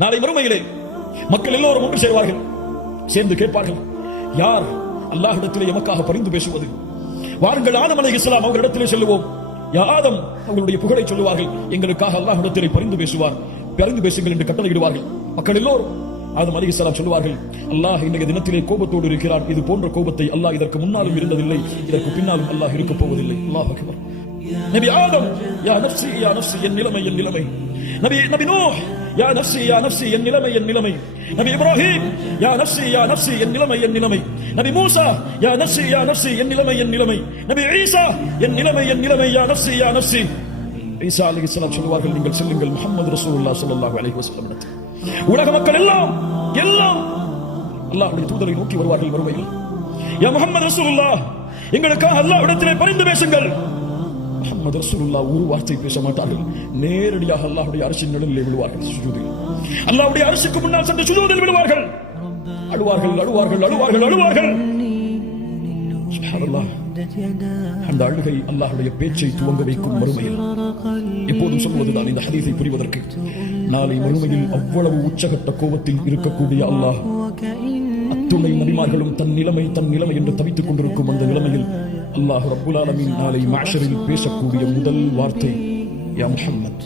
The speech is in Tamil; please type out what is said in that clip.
நாளை மறுமையிலே மக்கள் எல்லோரும் ஒன்று சேர்வார்கள். சேர்ந்து கேட்பார்கள் யார் அல்லாஹிடத்திலே எமக்காக பரிந்து பேசுவது? வாருங்கள் ஆதம் அலை இஸ்லாம் அவர்களிடத்திலே செல்லுவோம். யாதம் அவர்களுடைய புகழை சொல்லுவார்கள் எங்களுக்காக அல்லாஹிடத்திலே பரிந்து பேசுவார். பரிந்து பேசுங்கள் என்று கட்டளையிடுவார்கள் மக்கள் எல்லோரும் ஆதம் அலி இஸ்லாம் சொல்லுவார்கள் அல்லாஹ் இன்றைய தினத்திலே கோபத்தோடு இருக்கிறான். இது போன்ற கோபத்தை அல்லாஹ் இதற்கு முன்னாலும் இருந்ததில்லை. இதற்கு பின்னாலும் அல்லாஹ் இருக்கப் போவதில்லை. அல்லாஹ் நபி ஆதம் யா நப்சி யா நப்சி என் நிலைமை என் நிலைமை. நபி நபி நூஹ் யா நப்சி யா நப்சி என் நிலைமை என் நிலைமை. நபி இப்ராஹிம் யா நப்சி யா நப்சி என் நிலைமை என் நிலைமை. நபி மூசா யா நப்சி யா நப்சி என் நிலைமை என் நிலைமை. நபி ஈசா என் நிலைமை என் நிலைமை யா நப்சி யா நப்சி ஈசா அலைஹிஸ்ஸலாம் சொல்வார்கள் நீங்கள் செல்லுங்கள் முஹம்மது ரசூலுல்லாஹ் ஸல்லல்லாஹு அலைஹி வஸல்லம். உலக மக்கள் எல்லாம் எல்லாம் அல்லாஹ்வுடைய தூதரை நோக்கி வருவார்கள் வறுமையில். யா முஹம்மது ரசூலுல்லாஹ் எங்களுக்காக அல்லாஹ்விடத்திலே பரிந்து பேசுங்கள். முகமது ரசூலுல்லா ஒரு வார்த்தை பேச மாட்டார்கள். நேரடியாக அல்லாஹ்வுடைய அரசின் நிழலிலே விழுவார்கள். சுஜூதில் அல்லாஹ்வுடைய அரசுக்கு முன்னால் சென்று சுஜூதில் விழுவார்கள். அழுவார்கள் அழுவார்கள் அழுவார்கள் அழுவார்கள். அந்த அழுகை அல்லாஹுடைய பேச்சை துவங்க வைக்கும் மறுமையில் எப்போதும் சொல்வதுதான் இந்த ஹதீஸை புரிவதற்கு. நாளை மறுமையில் அவ்வளவு உச்சகட்ட கோபத்தில் இருக்கக்கூடிய அல்லாஹ் அத்துணை நபிமார்களும் தன் நிலைமை தன் நிலைமை என்று தவித்துக் கொண்டிருக்கும் அந்த நிலைமை அல்லாஹ் ரப்புல் ஆலமின் நாளை மாஷரில் பேசக்கூடிய முதல் வார்த்தை யா முஹம்மத்.